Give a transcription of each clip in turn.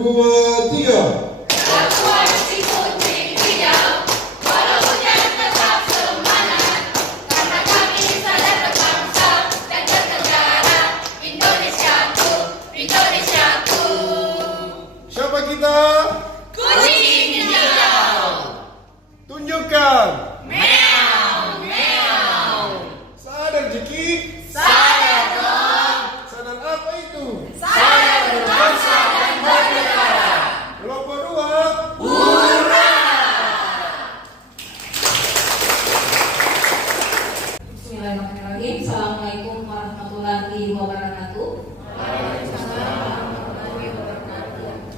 dua, tiga. Siapa kita? Kucing hijau. Tunjukkan. Meow, meow. Sadar Jeki? Sadar dong. Sadar apa itu? Sadar berbangsa dan bernegara. Kelompok dua. Hurra! Bismillahirrahmanirrahim. Assalamualaikum warahmatullahi wabarakatuh.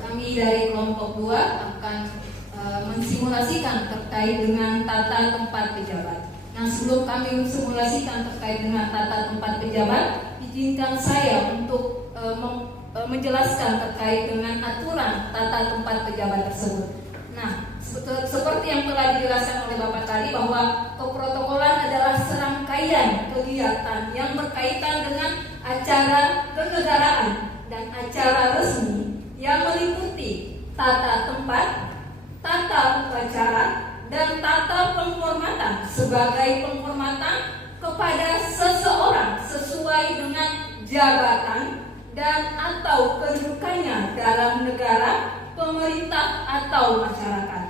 Kami dari kelompok 2 akan mensimulasikan terkait dengan tata tempat pejabat. Nah, sebelum kami mensimulasikan terkait dengan tata tempat pejabat, izinkan saya untuk menjelaskan terkait dengan aturan tata tempat pejabat tersebut. Nah, seperti yang telah dijelaskan oleh Bapak tadi, bahwa keprotokolan adalah serangkaian kegiatan yang berkaitan dengan acara kenegaraan dan acara resmi yang meliputi tata tempat, tata upacara, dan tata penghormatan sebagai penghormatan kepada seseorang sesuai dengan jabatan dan atau kedudukannya dalam negara, pemerintah, atau masyarakat.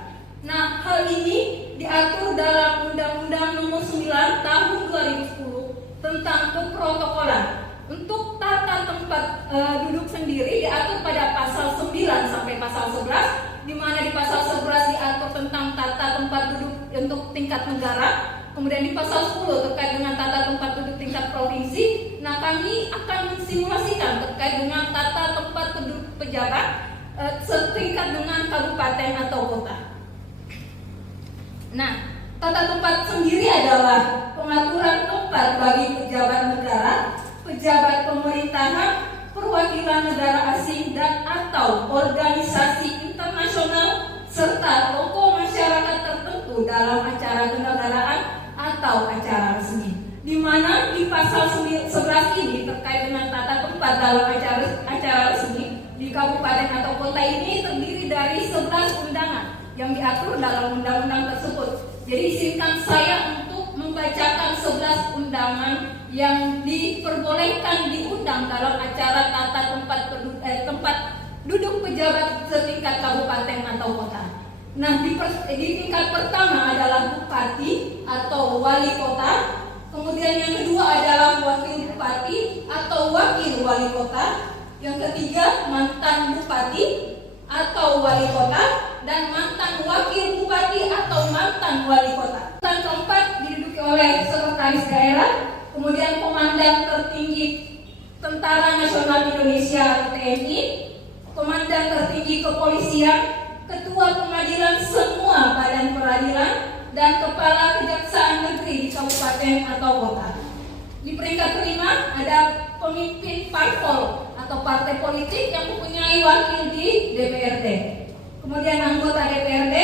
Nah, hal ini diatur dalam Undang-Undang Nomor 9 Tahun 2010 tentang keprotokolan. Untuk tata tempat duduk sendiri diatur pada pasal 9 sampai pasal 11, di mana di pasal 11 diatur tentang tata tempat duduk untuk tingkat negara. Kemudian di pasal 10 terkait dengan tata tempat duduk tingkat provinsi. Nah, kami akan mensimulasikan terkait dengan tata tempat duduk pejabat setingkat dengan kabupaten atau kota. Nah, tata tempat sendiri adalah pengaturan tempat bagi pejabat negara, pejabat pemerintahan, perwakilan negara asing dan atau organisasi internasional serta tokoh masyarakat tertentu dalam acara kenegaraan atau acara resmi. Di mana di pasal 11 ini terkait dengan tata tempat dalam acara resmi di kabupaten atau kota ini terdiri dari 11 undangan yang diatur dalam undang-undang tersebut. Jadi izinkan saya untuk membacakan 11 undangan yang diperbolehkan diundang dalam acara tata tempat duduk pejabat setingkat kabupaten atau kota. Nah, di tingkat pertama adalah bupati atau wali kota. Kemudian yang kedua adalah wakil bupati atau wakil wali kota. Yang ketiga mantan bupati atau wali kota, dan mantan wakil bupati atau mantan wali kota. Dan keempat diduduki oleh sekretaris daerah, kemudian komandan tertinggi Tentara Nasional Indonesia TNI, komandan tertinggi kepolisian, ketua pengadilan semua badan peradilan, dan kepala kejaksaan negeri di kabupaten atau kota. Di peringkat kelima ada pemimpin parpol atau partai politik yang mempunyai wakil di DPRD. Kemudian anggota DPRD.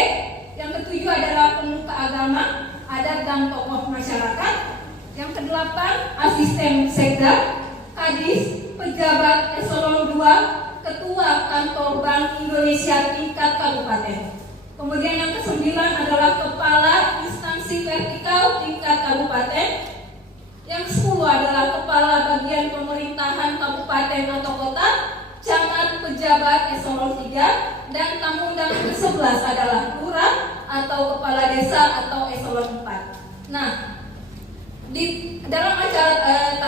Yang ketujuh adalah pemuka agama, adat dan tokoh masyarakat. Yang kedelapan asisten sekda, kadis, pejabat eselon 2, ketua kantor Bank Indonesia tingkat kabupaten. Kemudian yang kesembilan adalah kepala instansi vertikal tingkat kabupaten. Yang 10 adalah kepala bagian pemerintahan kabupaten atau kota, camat, pejabat eselon 3, dan tamu undangan ke-11 adalah lurah atau kepala desa atau eselon 4. Nah, di dalam acara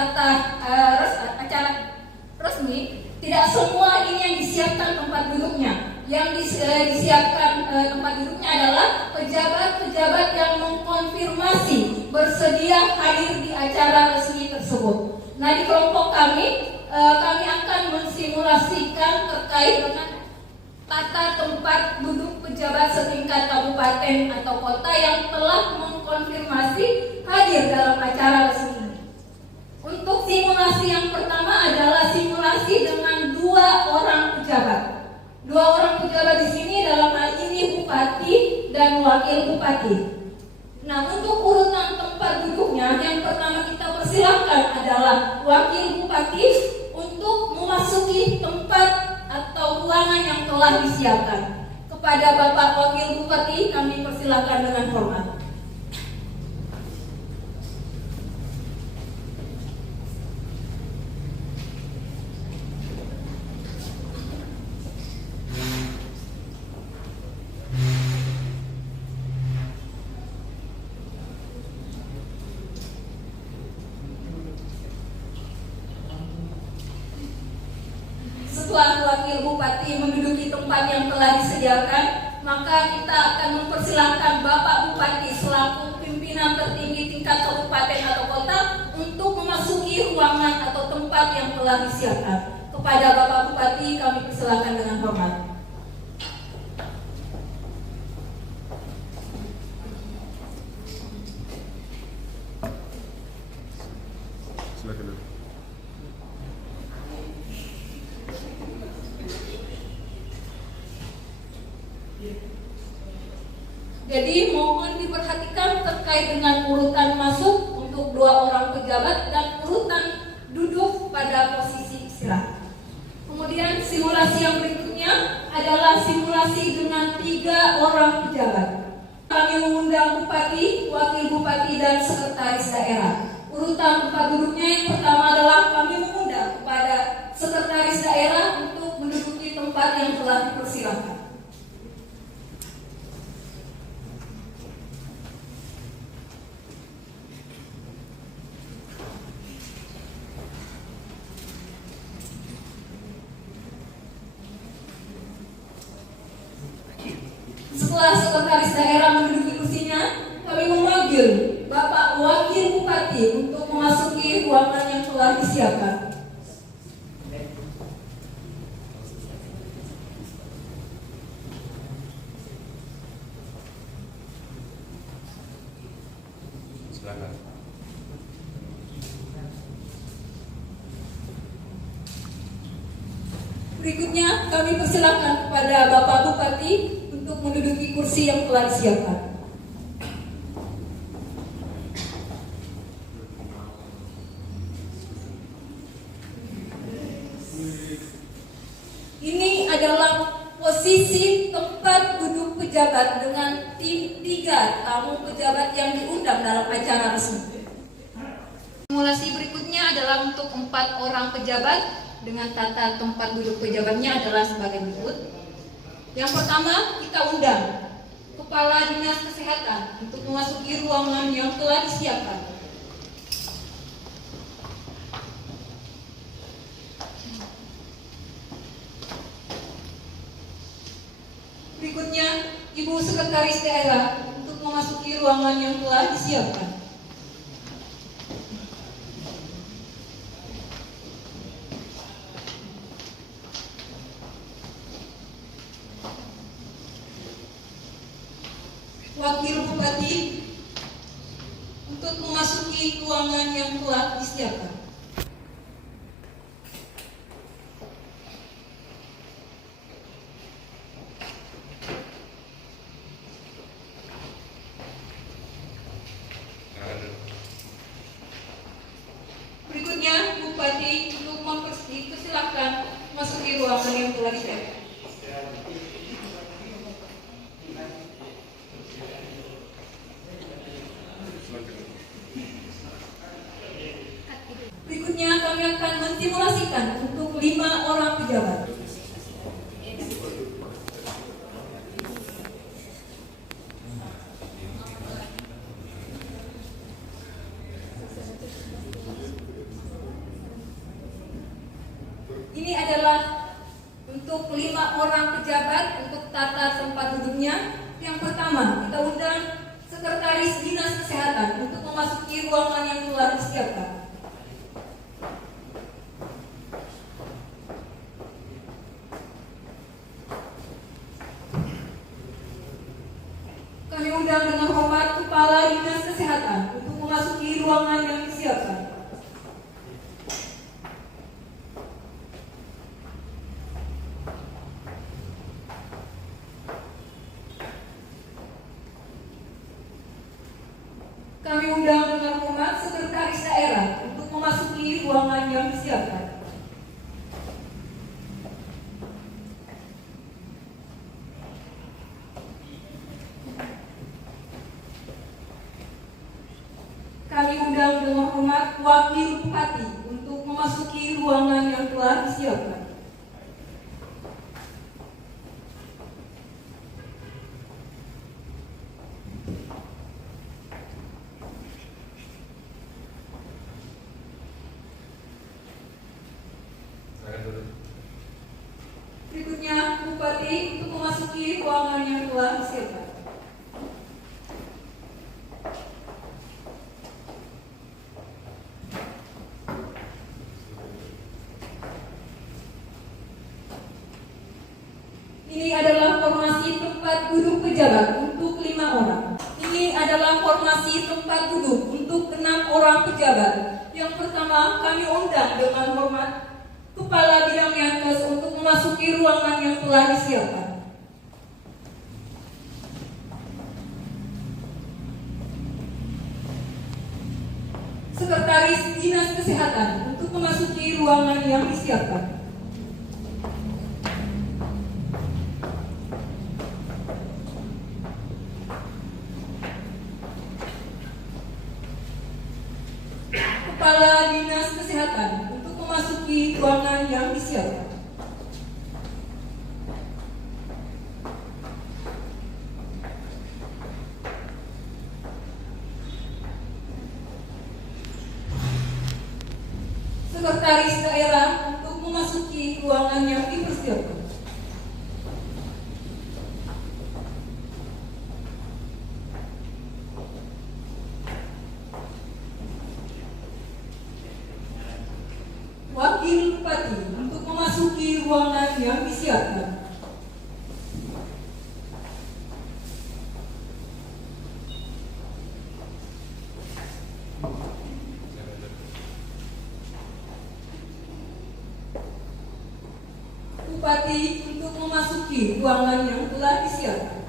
resmi tidak semua ini yang disiapkan tempat duduknya. Yang disiapkan tempat duduknya adalah pejabat-pejabat yang mengkonfirmasi bersedia hadir di acara resmi tersebut. Nah, di kelompok kami akan mensimulasikan terkait dengan tata tempat duduk pejabat setingkat kabupaten atau kota yang telah mengkonfirmasi hadir dalam acara resmi. Untuk simulasi yang pertama adalah simulasi dengan 2 orang pejabat. 2 orang pejabat di sini dalam hal ini bupati dan wakil bupati. Nah, untuk urutan tempat duduknya, yang pertama kita persilahkan wakil bupati untuk memasuki tempat atau ruangan yang telah telah disiapkan. Kepada Bapak Wakil Bupati kami persilakan dengan hormat. Setelah Wakil Bupati menduduki tempat yang telah disediakan, maka kita akan mempersilahkan Bapak Bupati selaku pimpinan tertinggi tingkat kabupaten atau kota untuk memasuki ruangan atau tempat yang telah disiapkan. Kepada Bapak Bupati kami persilahkan dengan hormat. Silakan dulu. Jadi mohon diperhatikan terkait dengan urutan masuk untuk 2 orang pejabat dan urutan duduk pada posisi istirahat. Kemudian simulasi yang berikutnya adalah simulasi dengan 3 orang pejabat. Kami mengundang Bupati, Wakil Bupati, dan Sekretaris Daerah. Urutan tempat duduknya yang pertama adalah kami mengundang kepada Sekretaris Daerah untuk menduduki tempat yang telah dipersilakan. Setelah Sekretaris Daerah menduduki kursinya, kami memanggil Bapak Wakil Bupati untuk memasuki ruangan yang telah disiapkan. Silakan. Berikutnya kami persilakan kepada Bapak Bupati untuk menduduki kursi yang telah disiapkan. Ini adalah posisi tempat duduk pejabat dengan tim 3 tamu pejabat yang diundang dalam acara resmi. Simulasi berikutnya adalah untuk 4 orang pejabat dengan tata tempat duduk pejabatnya adalah sebagai berikut. Yang pertama, kita undang Kepala Dinas Kesehatan untuk memasuki ruangan yang telah disiapkan. Berikutnya, Ibu Sekretaris Daerah untuk memasuki ruangan yang telah disiapkan. Wakil Bupati untuk memasuki ruangan yang telah disiapkan. Berikutnya, Bupati untuk mempersilahkan memasuki ruangan yang telah disiapkan. Berikutnya kami akan mensimulasikan untuk 5 orang pejabat. Ini adalah untuk 5 orang pejabat untuk tata tempat duduknya. Yang pertama, kita undang Sekretaris Dinas Kesehatan untuk memasuki ruangan yang telah disiapkan. Kami undang dengan hormat Kepala Dinas Kesehatan untuk memasuki ruangan yang disiapkan. Kami undang dengan hormat Sekretaris Daerah untuk memasuki ruangan yang disiapkan. wakil bupati untuk memasuki ruangan yang telah disiapkan. Silakan duduk. Berikutnya, Bupati untuk memasuki ruangan yang telah disiapkan. Ini adalah formasi tempat duduk pejabat untuk 5 orang. Ini adalah formasi tempat duduk untuk 6 orang pejabat. Yang pertama, kami undang dengan hormat Kepala Bidang Yankes untuk memasuki ruangan yang telah disiapkan. Sekretaris Dinas Kesehatan untuk memasuki ruangan yang disiapkan. Kepala Dinas Kesehatan untuk memasuki ruangan yang disiapkan. Sekretaris Daerah untuk memasuki ruangan yang dipersiapkan. Wakil Bupati untuk memasuki ruangan yang disiapkan. Bupati untuk memasuki ruangan yang telah disiapkan.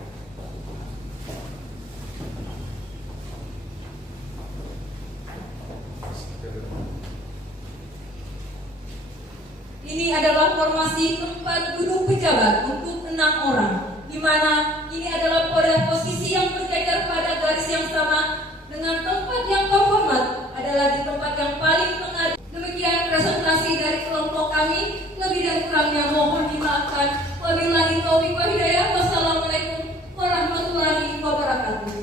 Ini adalah formasi tempat duduk pejabat untuk 6 orang, di mana ini adalah pada posisi yang berjajar pada garis yang sama dengan tempat yang terhormat adalah di tempat yang paling tengah. Demikian presentasi dari kelompok kami. Lebih dan kurangnya mohon dimaafkan. Wabillahi taufiq wal hidayah. Wassalamualaikum warahmatullahi wabarakatuh.